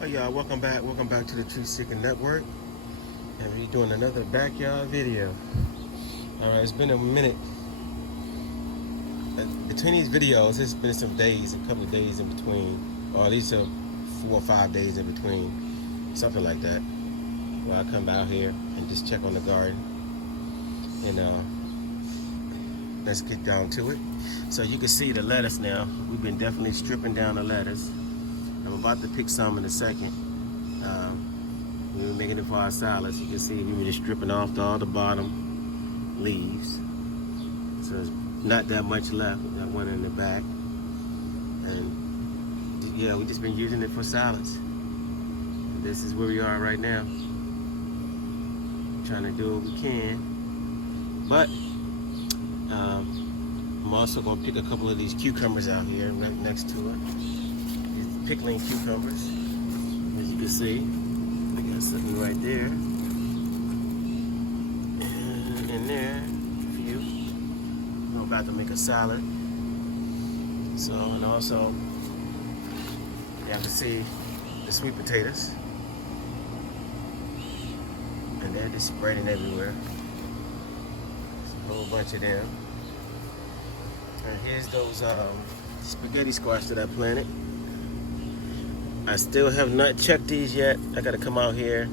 Hey y'all, welcome back to the Tree Seeker Network. And we're doing another backyard video. Alright, it's been a minute. Between these videos, it's been some days, a couple of days in between, or at least 4 or 5 days in between, something like that, where I come out here and just check on the garden. And let's get down to it. So you can see the lettuce now. We've been definitely stripping down the lettuce. I'm about to pick some in a second. We were making it for our salads. You can see we were just stripping off all the bottom leaves. So there's not that much left. We got one in the back. And yeah, we just been using it for salads. And this is where we are right now. Trying to do what we can. But I'm also gonna pick a couple of these cucumbers out here right next to it. These pickling cucumbers. As you can see, we got something right there. And in there, a few. I'm about to make a salad. So, and also, you can see the sweet potatoes. And they're just spreading everywhere. There's a whole bunch of them. And here's those spaghetti squash that I planted. I still have not checked these yet. I gotta come out here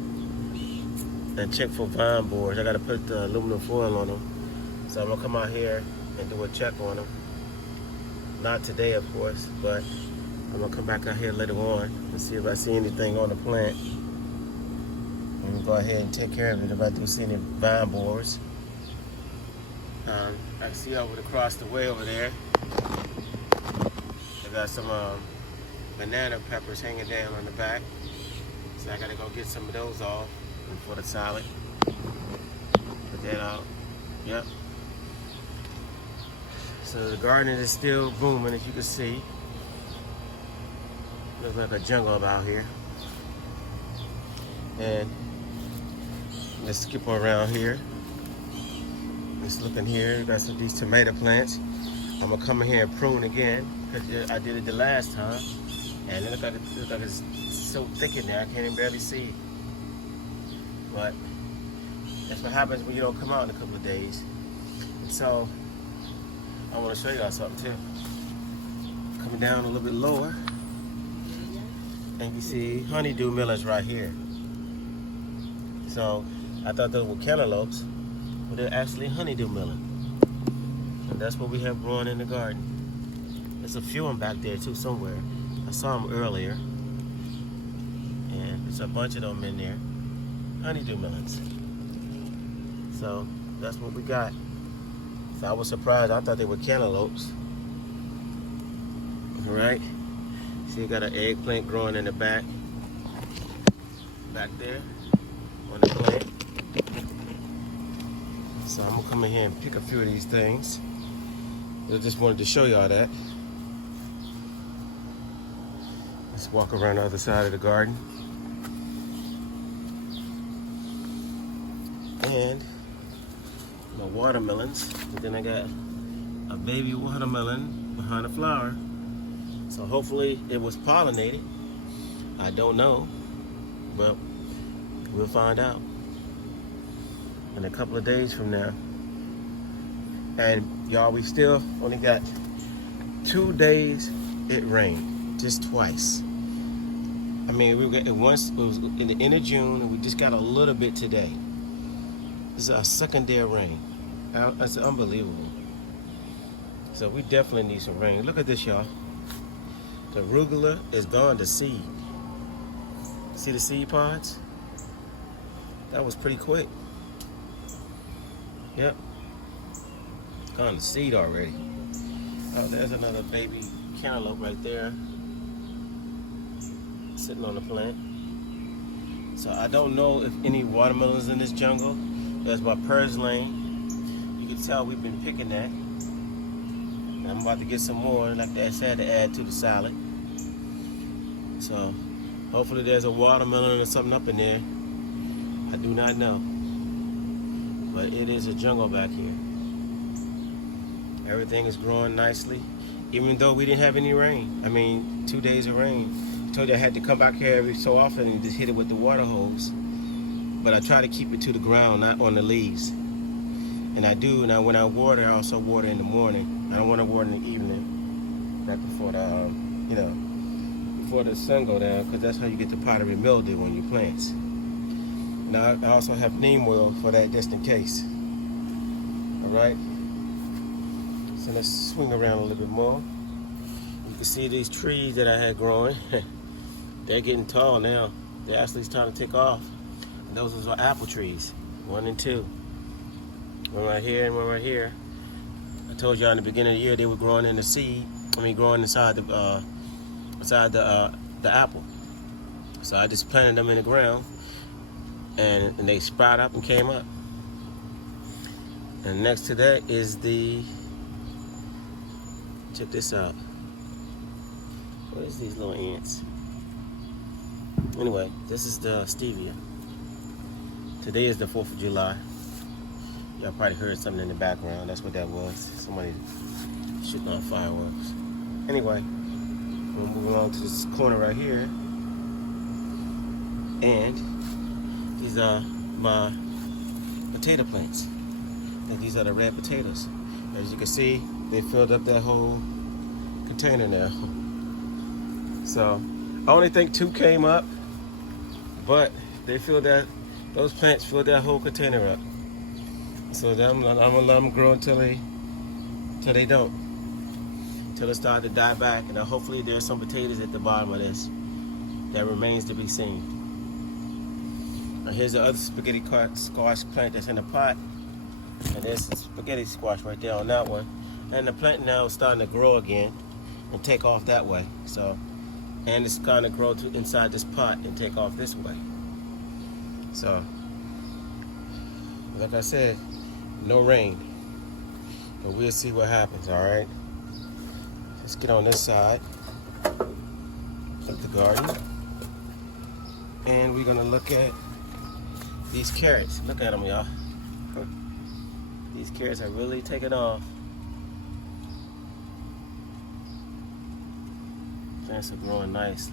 and check for vine borers. I gotta put the aluminum foil on them. So I'm gonna come out here and do a check on them. Not today, of course, but I'm gonna come back out here later on and see if I see anything on the plant. I'm gonna go ahead and take care of it if I do see any vine borers. I see over across the way over there, I got some banana peppers hanging down on the back. So I gotta go get some of those off for the salad. Put that out. Yep. So the garden is still booming, as you can see. Looks like a jungle out here. And let's skip around here. Just looking here, got some of these tomato plants. I'm gonna come in here and prune again because I did it the last time, and it looks like it's so thick in there I can't even barely see. But that's what happens when you don't come out in a couple of days. So I want to show y'all something too. Coming down a little bit lower, and you see honeydew melons right here. So I thought those were cantaloupes, but they're actually honeydew melon. And that's what we have growing in the garden. There's a few of them back there too somewhere. I saw them earlier. And there's a bunch of them in there. Honeydew melons. So that's what we got. So I was surprised. I thought they were cantaloupes. All right. See, you got an eggplant growing in the back. Back there on the plant. So I'm gonna come in here and pick a few of these things. I just wanted to show y'all that. Let's walk around the other side of the garden. And my watermelons. And then I got a baby watermelon behind the flower. So hopefully it was pollinated. I don't know, but we'll find out in a couple of days from now. And y'all, we still only got 2 days it rained, just twice. I mean, we got it once, it was in the end of June, and we just got a little bit today. This is our second day of rain. That's unbelievable. So we definitely need some rain. Look at this, y'all. The arugula is gone to seed. See the seed pods? That was pretty quick. Yep. Gone to seed already. Oh, there's another baby cantaloupe right there. Sitting on the plant. So I don't know if any watermelons in this jungle. There's my purslane. You can tell we've been picking that. And I'm about to get some more, like I said, to add to the salad. So hopefully there's a watermelon or something up in there. I do not know. But it is a jungle back here. Everything is growing nicely, even though we didn't have any rain. I mean, 2 days of rain. told you I had to come back here every so often and just hit it with the water hose. But I try to keep it to the ground, not on the leaves. And I do. Now when I water, I also water in the morning. I don't want to water in the evening, right before the, before the sun go down, because that's how you get the powdery mildew on your plants. Now I also have neem oil for that, just in case. All right. So let's swing around a little bit more. You can see these trees that I had growing. They're getting tall now. They're actually starting to take off. And those are apple trees, 1 and 2. One right here and one right here. I told y'all in the beginning of the year they were growing in the seed. Growing inside the apple. So I just planted them in the ground, and they sprouted up and came up. And next to that is the, check this out. What is these little ants? Anyway, this is the stevia. Today is the 4th of July. Y'all probably heard something in the background. That's what that was. Somebody shooting off fireworks. Anyway, we'll move along to this corner right here. And these are my potato plants. And these are the red potatoes. As you can see, they filled up that whole container now. So I only think 2 came up, but they filled that, those plants filled that whole container up. So I'm gonna let them grow until they don't, until it starts to die back. And hopefully there's some potatoes at the bottom of this that remains to be seen. Now here's the other spaghetti squash plant that's in the pot, and there's the spaghetti squash right there on that one. And the plant now is starting to grow again and take off that way. So, and it's gonna grow inside this pot and take off this way. So, like I said, no rain, but we'll see what happens. All right, let's get on this side of the garden, and we're gonna look at these carrots. Look at them, y'all. These carrots are really taking off. Plants are growing nice.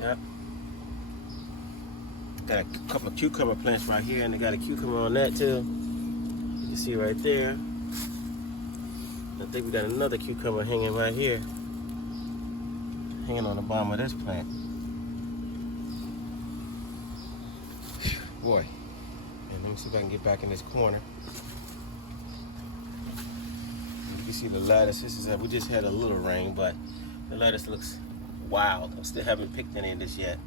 Yep. Got a couple of cucumber plants right here, and they got a cucumber on that too. You can see right there. I think we got another cucumber hanging right here, hanging on the bottom of this plant. Boy, and let me see if I can get back in this corner. You can see the lettuce. We just had a little rain, but the lettuce looks wild. I still haven't picked any of this yet,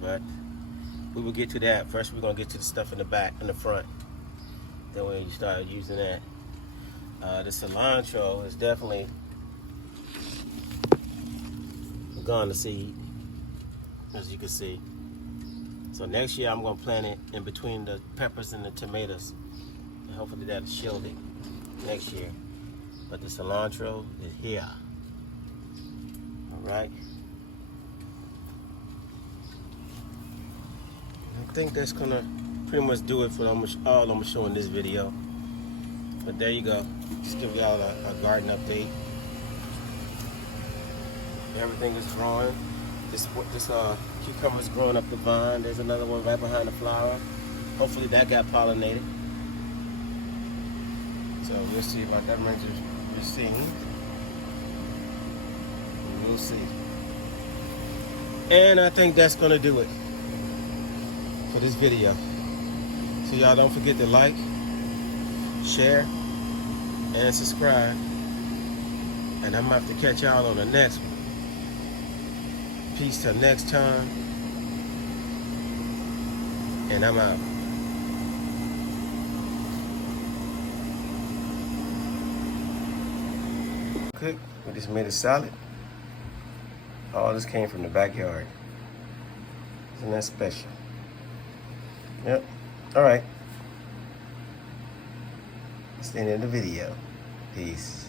but we will get to that. First, we're gonna get to the stuff in the back and the front. That way you start using that. The cilantro is definitely gone to seed, as you can see. So next year I'm gonna plant it in between the peppers and the tomatoes, and hopefully that'll shield it next year. But the cilantro is here. All right. I think that's gonna pretty much do it for almost all I'm showing this video. But there you go. Just give y'all a garden update. Everything is growing. This cucumber is growing up the vine. There's another one right behind the flower. Hopefully that got pollinated. So we'll see about that remains to be seen. We'll see. And I think that's gonna do it for this video. So y'all don't forget to like, share, and subscribe. And I'm gonna have to catch y'all on the next one. Peace till next time. And I'm out. Cook. We just made a salad. All this came from the backyard. Isn't that special? Yep. All right. That's the end of the video. Peace.